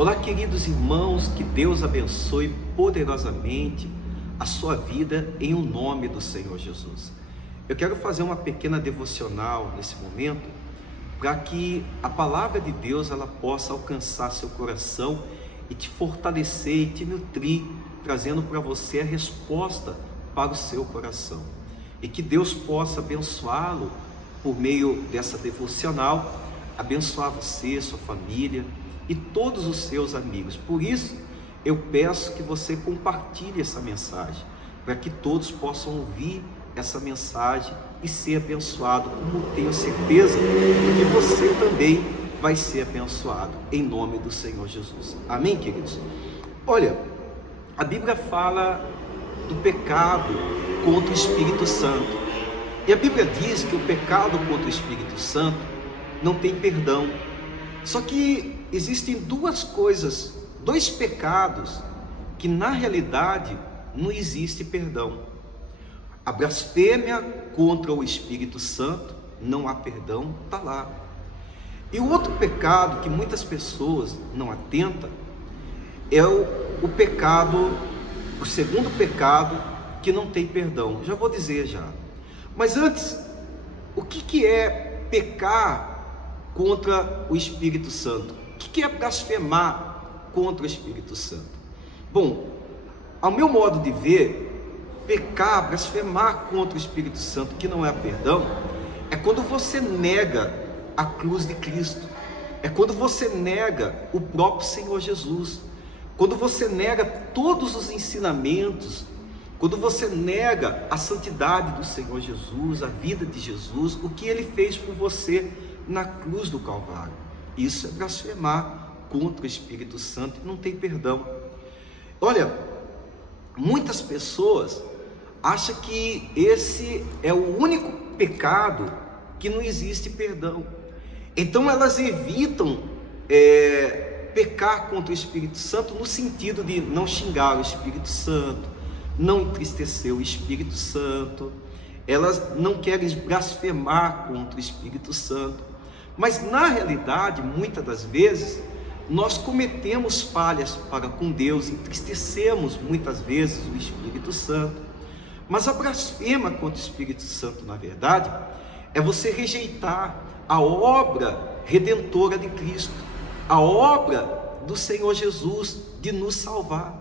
Olá, queridos irmãos, que Deus abençoe poderosamente a sua vida em o nome do Senhor Jesus. Eu quero fazer uma pequena devocional nesse momento, para que a palavra de Deus ela possa alcançar seu coração e te fortalecer e te nutrir, trazendo para você a resposta para o seu coração. E que Deus possa abençoá-lo por meio dessa devocional, abençoar você, sua família e todos os seus amigos. Por isso, eu peço que você compartilhe essa mensagem, para que todos possam ouvir essa mensagem e ser abençoado, como tenho certeza que você também vai ser abençoado, em nome do Senhor Jesus. Amém, queridos? Olha, a Bíblia fala do pecado contra o Espírito Santo, e a Bíblia diz que o pecado contra o Espírito Santo não tem perdão. Só que existem duas coisas, dois pecados, que na realidade não existe perdão. A blasfêmia contra o Espírito Santo, não há perdão, está lá. E o outro pecado que muitas pessoas não atentam é o pecado, o segundo pecado que não tem perdão. Já vou dizer já. Mas antes, o que é pecar contra o Espírito Santo? O que é blasfemar contra o Espírito Santo? Bom, ao meu modo de ver, pecar, blasfemar contra o Espírito Santo, que não é perdão, é quando você nega a cruz de Cristo, é quando você nega o próprio Senhor Jesus, quando você nega todos os ensinamentos, quando você nega a santidade do Senhor Jesus, a vida de Jesus, o que Ele fez por você na cruz do Calvário. Isso é blasfemar contra o Espírito Santo e não tem perdão. Olha, muitas pessoas acham que esse é o único pecado que não existe perdão. Então elas evitam pecar contra o Espírito Santo no sentido de não xingar o Espírito Santo, não entristecer o Espírito Santo. Elas não querem blasfemar contra o Espírito Santo. Mas na realidade, muitas das vezes, nós cometemos falhas para com Deus, entristecemos muitas vezes o Espírito Santo. Mas a blasfema contra o Espírito Santo, na verdade, é você rejeitar a obra redentora de Cristo, a obra do Senhor Jesus de nos salvar.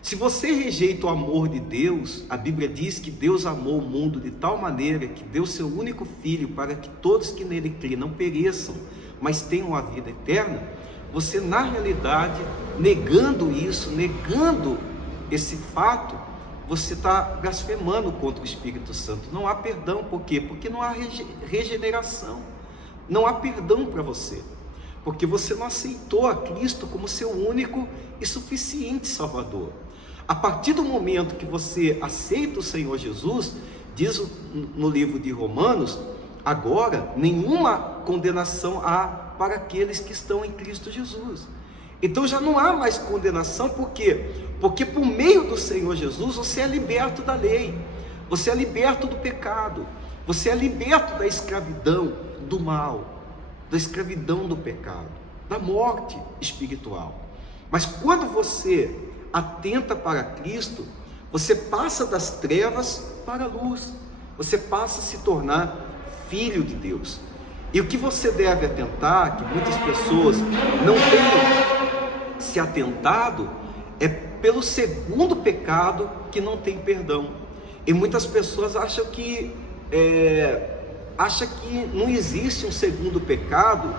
Se você rejeita o amor de Deus, a Bíblia diz que Deus amou o mundo de tal maneira que deu seu único Filho para que todos que nele crêem não pereçam, mas tenham a vida eterna. Você na realidade, negando isso, negando esse fato, você está blasfemando contra o Espírito Santo. Não há perdão, por quê? Porque não há regeneração, não há perdão para você, porque você não aceitou a Cristo como seu único e suficiente Salvador. A partir do momento que você aceita o Senhor Jesus, diz no livro de Romanos, agora nenhuma condenação há para aqueles que estão em Cristo Jesus. Então já não há mais condenação, por quê? Porque por meio do Senhor Jesus você é liberto da lei, você é liberto do pecado, você é liberto da escravidão do mal, da escravidão do pecado, da morte espiritual. Mas quando você atenta para Cristo, você passa das trevas para a luz, você passa a se tornar filho de Deus. E o que você deve atentar, que muitas pessoas não têm se atentado, é pelo segundo pecado que não tem perdão. E muitas pessoas acham que não existe um segundo pecado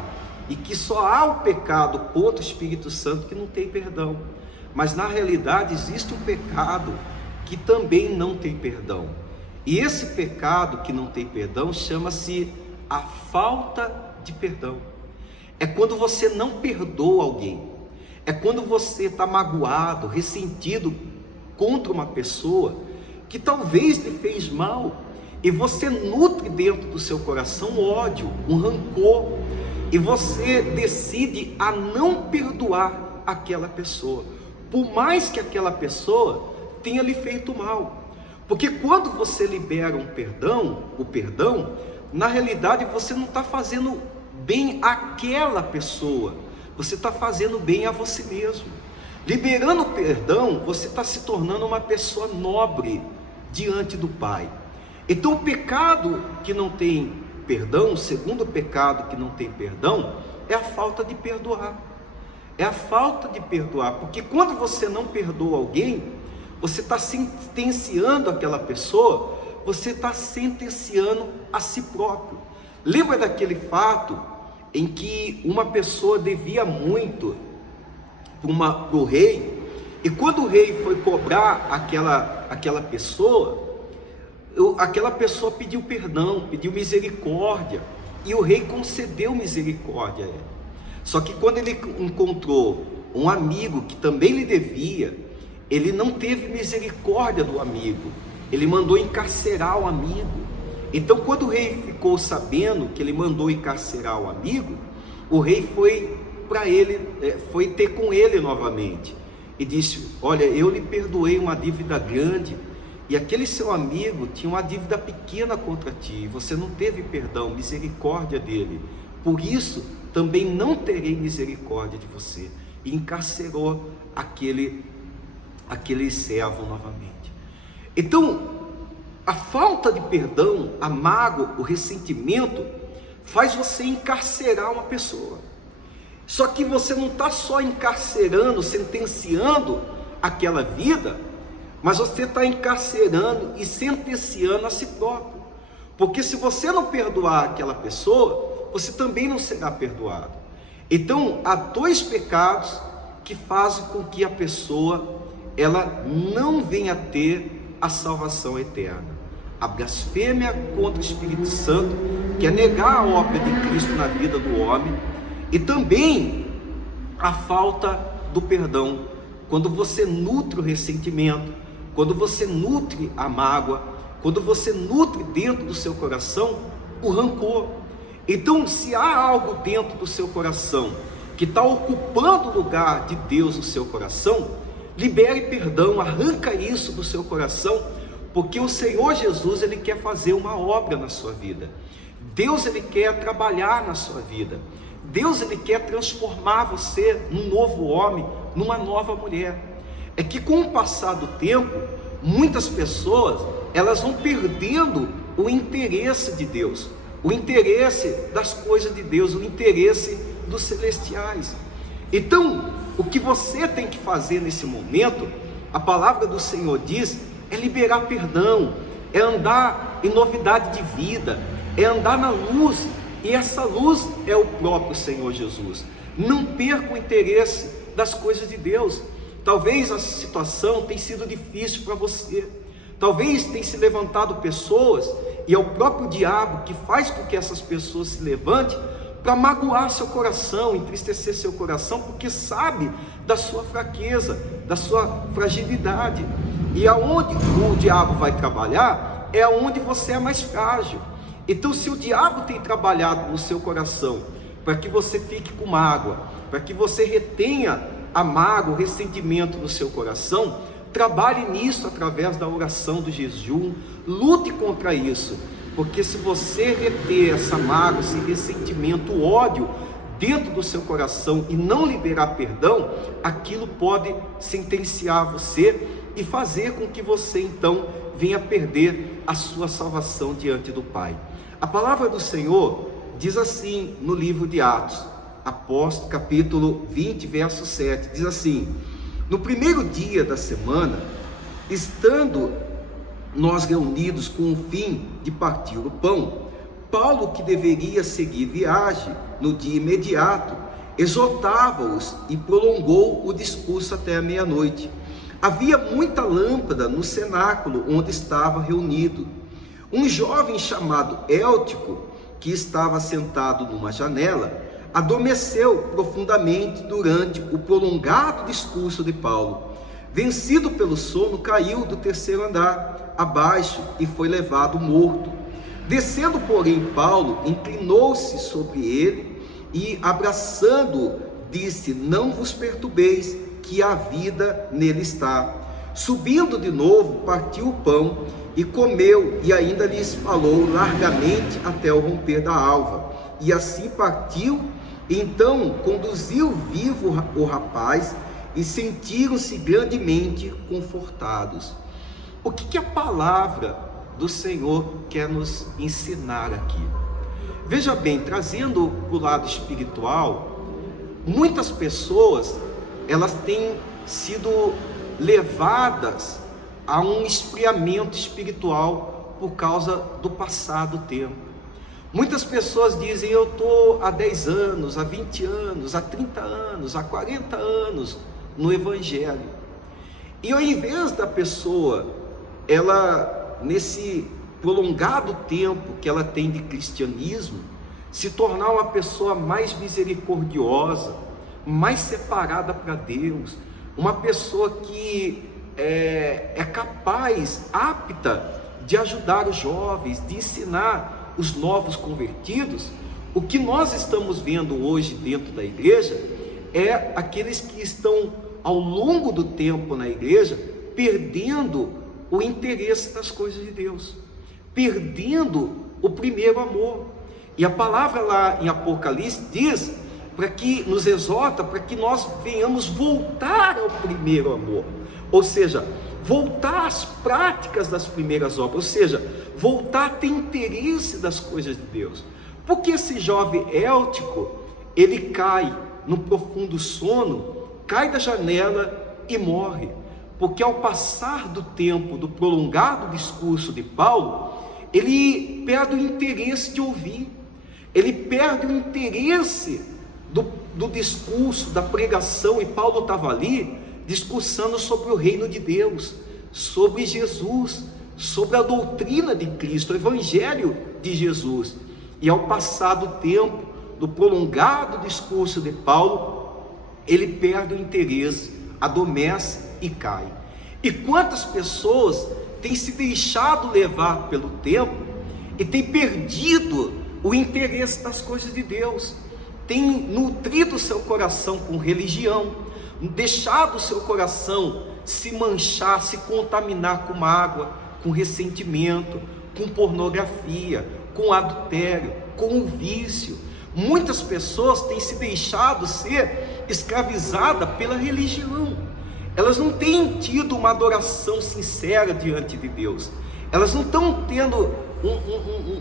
e que só há o pecado contra o Espírito Santo que não tem perdão. Mas na realidade existe um pecado que também não tem perdão. E esse pecado que não tem perdão chama-se a falta de perdão. É quando você não perdoa alguém. É quando você está magoado, ressentido contra uma pessoa que talvez lhe fez mal, e você nutre dentro do seu coração um ódio, um rancor, e você decide a não perdoar aquela pessoa, por mais que aquela pessoa tenha lhe feito mal. Porque quando você libera o perdão, na realidade você não está fazendo bem àquela pessoa, você está fazendo bem a você mesmo. Liberando perdão, você está se tornando uma pessoa nobre diante do Pai. Então o pecado que não tem perdão, o segundo pecado que não tem perdão, é a falta de perdoar. É a falta de perdoar, porque quando você não perdoa alguém, você está sentenciando aquela pessoa, você está sentenciando a si próprio. Lembra daquele fato em que uma pessoa devia muito para o rei, e quando o rei foi cobrar aquela pessoa pediu perdão, pediu misericórdia, e o rei concedeu misericórdia a ela. Só que quando ele encontrou um amigo que também lhe devia, ele não teve misericórdia do amigo, ele mandou encarcerar o amigo. Então quando o rei ficou sabendo que ele mandou encarcerar o amigo, o rei foi ter com ele novamente e disse: olha, eu lhe perdoei uma dívida grande, e aquele seu amigo tinha uma dívida pequena contra ti, você não teve perdão, misericórdia dele, por isso também não terei misericórdia de você. E encarcerou aquele servo novamente. Então, a falta de perdão, a mágoa, o ressentimento, faz você encarcerar uma pessoa. Só que você não está só encarcerando, sentenciando aquela vida, mas você está encarcerando e sentenciando a si próprio. Porque se você não perdoar aquela pessoa, você também não será perdoado. Então, há dois pecados que fazem com que a pessoa ela não venha a ter a salvação eterna: a blasfêmia contra o Espírito Santo, que é negar a obra de Cristo na vida do homem, e também a falta do perdão, quando você nutre o ressentimento, quando você nutre a mágoa, quando você nutre dentro do seu coração o rancor. Então, se há algo dentro do seu coração que está ocupando o lugar de Deus no seu coração, libere perdão, arranca isso do seu coração, porque o Senhor Jesus, Ele quer fazer uma obra na sua vida. Deus, Ele quer trabalhar na sua vida. Deus, Ele quer transformar você num novo homem, numa nova mulher. É que com o passar do tempo, muitas pessoas, elas vão perdendo o interesse de Deus, o interesse das coisas de Deus, o interesse dos celestiais. Então, o que você tem que fazer nesse momento, a palavra do Senhor diz, é liberar perdão, é andar em novidade de vida, é andar na luz, e essa luz é o próprio Senhor Jesus. Não perca o interesse das coisas de Deus. Talvez a situação tenha sido difícil para você, talvez tenha se levantado pessoas, e é o próprio diabo que faz com que essas pessoas se levantem para magoar seu coração, entristecer seu coração, porque sabe da sua fraqueza, da sua fragilidade. E aonde o diabo vai trabalhar é aonde você é mais frágil. Então, se o diabo tem trabalhado no seu coração para que você fique com mágoa, para que você retenha a mágoa, o ressentimento no seu coração, trabalhe nisso através da oração, do jejum, lute contra isso, porque se você reter essa mágoa, esse ressentimento, o ódio dentro do seu coração e não liberar perdão, aquilo pode sentenciar você e fazer com que você então venha perder a sua salvação diante do Pai. A palavra do Senhor diz assim no livro de Atos, Apóstolos, capítulo 20, verso 7, diz assim: no primeiro dia da semana, estando nós reunidos com o fim de partir o pão, Paulo, que deveria seguir viagem no dia imediato, exortava-os e prolongou o discurso até a meia-noite. Havia muita lâmpada no cenáculo onde estava reunido. Um jovem chamado Eutico, que estava sentado numa janela, adormeceu profundamente durante o prolongado discurso de Paulo. Vencido pelo sono, caiu do terceiro andar abaixo e foi levado morto. Descendo, porém, Paulo inclinou-se sobre ele e, abraçando-o, disse: não vos perturbeis, que a vida nele está. Subindo de novo, partiu o pão e comeu, e ainda lhes falou largamente até o romper da alva. E assim partiu Então conduziu vivo o rapaz e sentiram-se grandemente confortados. O que a palavra do Senhor quer nos ensinar aqui? Veja bem, trazendo para o lado espiritual, muitas pessoas, elas têm sido levadas a um esfriamento espiritual por causa do passar do tempo. Muitas pessoas dizem: eu estou há 10 anos, há 20 anos, há 30 anos, há 40 anos no Evangelho. E ao invés da pessoa, ela, nesse prolongado tempo que ela tem de cristianismo, se tornar uma pessoa mais misericordiosa, mais separada para Deus, uma pessoa que é capaz, apta de ajudar os jovens, de ensinar os novos convertidos, o que nós estamos vendo hoje dentro da igreja é aqueles que estão ao longo do tempo na igreja perdendo o interesse das coisas de Deus, perdendo o primeiro amor. E a palavra lá em Apocalipse diz, para que nos exorta, para que nós venhamos voltar ao primeiro amor, ou seja, voltar às práticas das primeiras obras, ou seja, voltar a ter interesse das coisas de Deus. Porque esse jovem Eutico, ele cai no profundo sono, cai da janela e morre, porque ao passar do tempo, do prolongado discurso de Paulo, ele perde o interesse de ouvir, ele perde o interesse do discurso, da pregação, e Paulo estava ali discursando sobre o reino de Deus, sobre Jesus, sobre a doutrina de Cristo, o Evangelho de Jesus. E ao passar do tempo, do prolongado discurso de Paulo, ele perde o interesse, adormece e cai. E quantas pessoas têm se deixado levar pelo tempo e têm perdido o interesse das coisas de Deus, têm nutrido seu coração com religião, deixado o seu coração se manchar, se contaminar com mágoa, com ressentimento, com pornografia, com adultério, com o vício. Muitas pessoas têm se deixado ser escravizadas pela religião. Elas não têm tido uma adoração sincera diante de Deus. Elas não estão tendo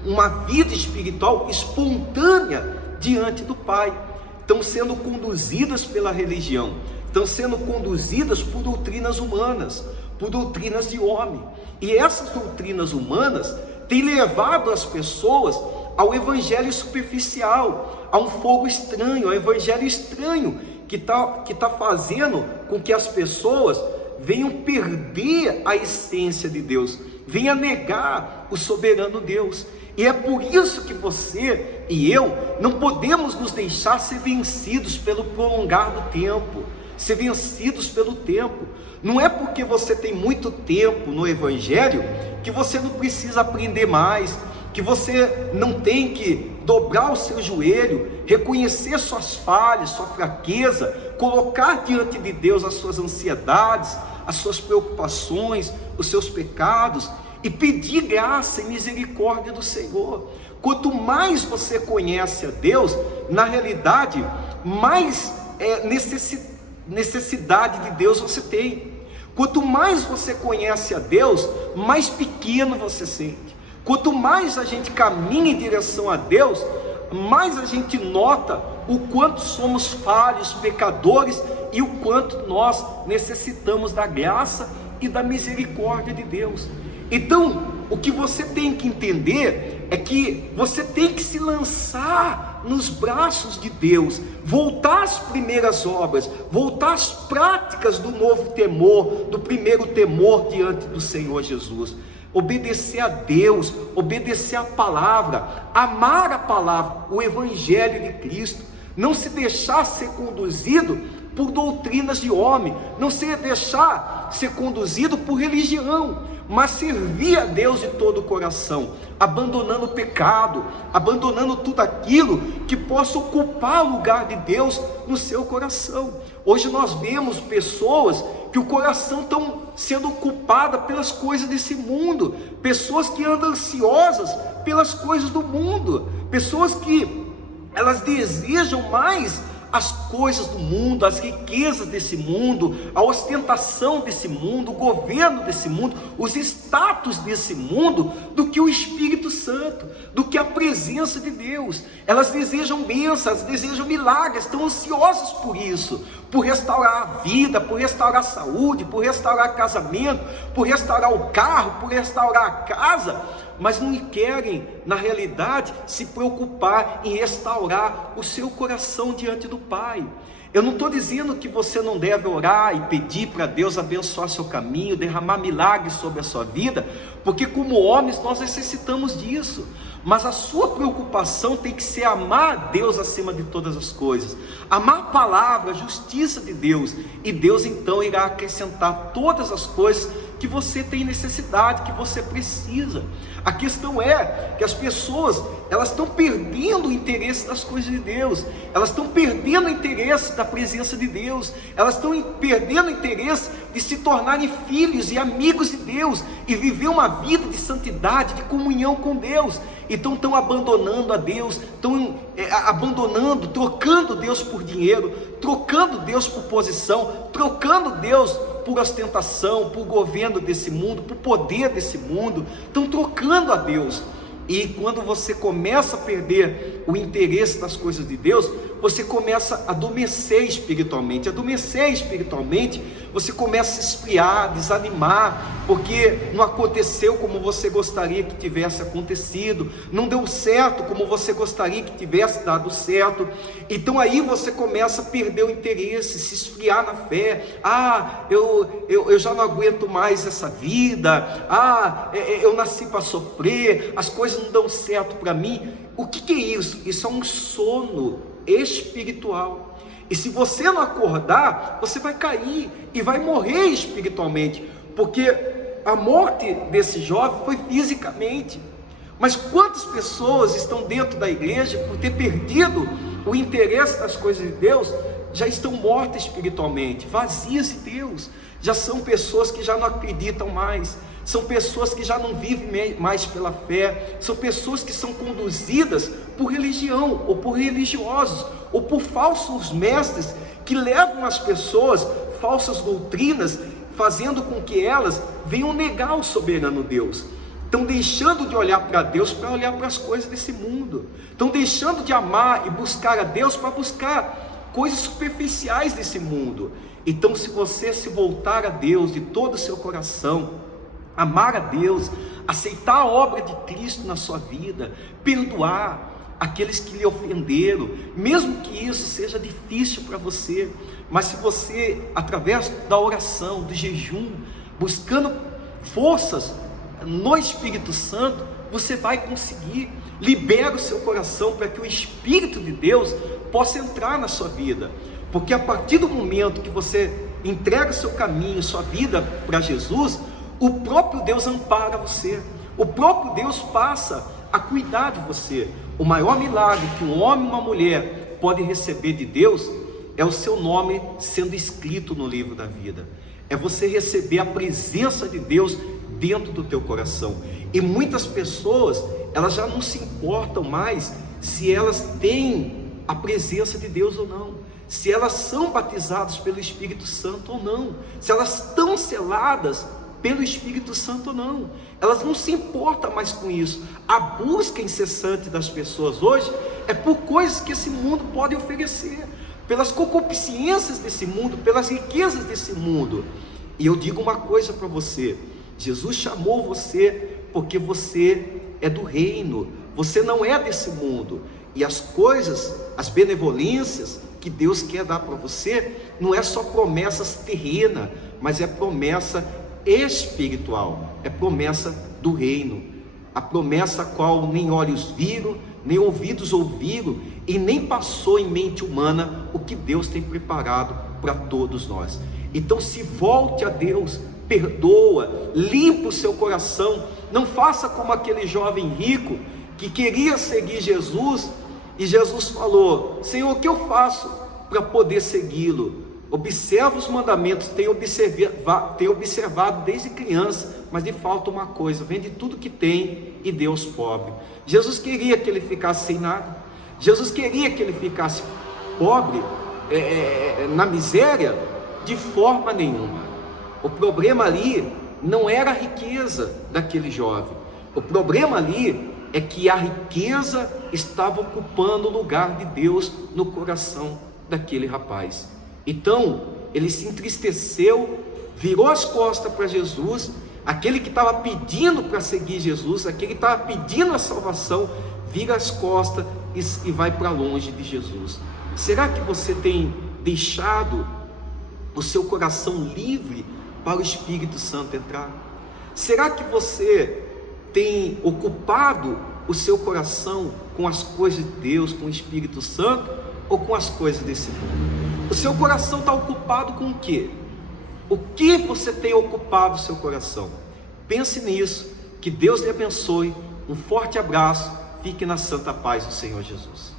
uma vida espiritual espontânea diante do Pai. Estão sendo conduzidas pela religião, estão sendo conduzidas por doutrinas humanas, por doutrinas de homem. E essas doutrinas humanas têm levado as pessoas ao evangelho superficial, a um fogo estranho, ao evangelho estranho, que tá fazendo com que as pessoas venham perder a essência de Deus, venham negar o soberano Deus. E é por isso que você e eu não podemos nos deixar ser vencidos pelo prolongar do tempo, ser vencidos pelo tempo. Não é porque você tem muito tempo no Evangelho que você não precisa aprender mais, que você não tem que dobrar o seu joelho, reconhecer suas falhas, sua fraqueza, colocar diante de Deus as suas ansiedades, as suas preocupações, os seus pecados, e pedir graça e misericórdia do Senhor. Quanto mais você conhece a Deus, na realidade, mais necessidade de Deus você tem. Quanto mais você conhece a Deus, mais pequeno você sente. Quanto mais a gente caminha em direção a Deus, mais a gente nota o quanto somos falhos, pecadores, e o quanto nós necessitamos da graça e da misericórdia de Deus. Então, o que você tem que entender é que você tem que se lançar nos braços de Deus, voltar às primeiras obras, voltar às práticas do novo temor, do primeiro temor diante do Senhor Jesus. Obedecer a Deus, obedecer a palavra, amar a palavra, o Evangelho de Cristo, não se deixar ser conduzido por doutrinas de homem, não se deixar ser conduzido por religião, mas servir a Deus de todo o coração, abandonando o pecado, abandonando tudo aquilo que possa ocupar o lugar de Deus no seu coração. Hoje nós vemos pessoas que o coração estão sendo ocupada pelas coisas desse mundo, pessoas que andam ansiosas pelas coisas do mundo, pessoas que elas desejam mais as coisas do mundo, as riquezas desse mundo, a ostentação desse mundo, o governo desse mundo, os status desse mundo, do que o Espírito Santo, do que a presença de Deus. Elas desejam bênçãos, elas desejam milagres, estão ansiosas por isso, por restaurar a vida, por restaurar a saúde, por restaurar o casamento, por restaurar o carro, por restaurar a casa, mas não querem, na realidade, se preocupar em restaurar o seu coração diante do Pai. Eu não estou dizendo que você não deve orar e pedir para Deus abençoar seu caminho, derramar milagres sobre a sua vida, porque como homens nós necessitamos disso, mas a sua preocupação tem que ser amar a Deus acima de todas as coisas, amar a palavra, a justiça de Deus, e Deus então irá acrescentar todas as coisas que você tem necessidade, que você precisa. A questão é que as pessoas, elas estão perdendo o interesse das coisas de Deus, elas estão perdendo o interesse da presença de Deus, elas estão perdendo o interesse de se tornarem filhos e amigos de Deus, e viver uma vida de santidade, de comunhão com Deus. Então estão abandonando a Deus, estão abandonando, trocando Deus por dinheiro, trocando Deus por posição, trocando Deus por ostentação, por governo desse mundo, por poder desse mundo, estão trocando a Deus. E quando você começa a perder o interesse nas coisas de Deus, você começa a adormecer espiritualmente. Adormecer espiritualmente, você começa a se esfriar, desanimar, porque não aconteceu como você gostaria que tivesse acontecido, não deu certo como você gostaria que tivesse dado certo. Então aí você começa a perder o interesse, se esfriar na fé. Eu já não aguento mais essa vida. Eu nasci para sofrer, as coisas não dão certo para mim. O que é isso? Isso é um sono espiritual. E se você não acordar, você vai cair e vai morrer espiritualmente, porque a morte desse jovem foi fisicamente. Mas quantas pessoas estão dentro da igreja, por ter perdido o interesse das coisas de Deus, já estão mortas espiritualmente, vazias de Deus, já são pessoas que já não acreditam mais, são pessoas que já não vivem mais pela fé, são pessoas que são conduzidas por religião, ou por religiosos, ou por falsos mestres, que levam as pessoas, falsas doutrinas, fazendo com que elas venham negar o soberano Deus. Estão deixando de olhar para Deus para olhar para as coisas desse mundo, estão deixando de amar e buscar a Deus para buscar coisas superficiais desse mundo. Então, se você se voltar a Deus de todo o seu coração, amar a Deus, aceitar a obra de Cristo na sua vida, perdoar aqueles que lhe ofenderam, mesmo que isso seja difícil para você, mas se você, através da oração, do jejum, buscando forças no Espírito Santo, você vai conseguir. Libera o seu coração para que o Espírito de Deus possa entrar na sua vida, porque a partir do momento que você entrega seu caminho, sua vida para Jesus, o próprio Deus ampara você, o próprio Deus passa a cuidar de você. O maior milagre que um homem e uma mulher podem receber de Deus é o seu nome sendo escrito no livro da vida, é você receber a presença de Deus dentro do teu coração. E muitas pessoas, elas já não se importam mais se elas têm a presença de Deus ou não, se elas são batizadas pelo Espírito Santo ou não, se elas estão seladas pelo Espírito Santo ou não. Elas não se importam mais com isso. A busca incessante das pessoas hoje é por coisas que esse mundo pode oferecer, pelas concupiscências desse mundo, pelas riquezas desse mundo. E eu digo uma coisa para você: Jesus chamou você porque você é do reino, você não é desse mundo. E as coisas, as benevolências que Deus quer dar para você, não é só promessas terrenas, mas é promessa espiritual, é promessa do reino, a promessa a qual nem olhos viram, nem ouvidos ouviram, e nem passou em mente humana o que Deus tem preparado para todos nós. Então se volte a Deus, perdoa, limpa o seu coração, não faça como aquele jovem rico que queria seguir Jesus, e Jesus falou: Senhor, o que eu faço para poder segui-lo? Observa os mandamentos, tem observado desde criança, mas lhe falta uma coisa: vende tudo que tem e dê aos pobres. Jesus queria que ele ficasse sem nada. Jesus queria que ele ficasse pobre, na miséria, de forma nenhuma. O problema ali não era a riqueza daquele jovem. O problema ali é que a riqueza estava ocupando o lugar de Deus no coração daquele rapaz. Então, ele se entristeceu, virou as costas para Jesus. Aquele que estava pedindo para seguir Jesus, aquele que estava pedindo a salvação, vira as costas e vai para longe de Jesus. Será que você tem deixado o seu coração livre para o Espírito Santo entrar? Será que você tem ocupado o seu coração com as coisas de Deus, com o Espírito Santo, ou com as coisas desse mundo? O seu coração está ocupado com o quê? O que você tem ocupado o seu coração? Pense nisso, que Deus lhe abençoe, um forte abraço, fique na santa paz do Senhor Jesus.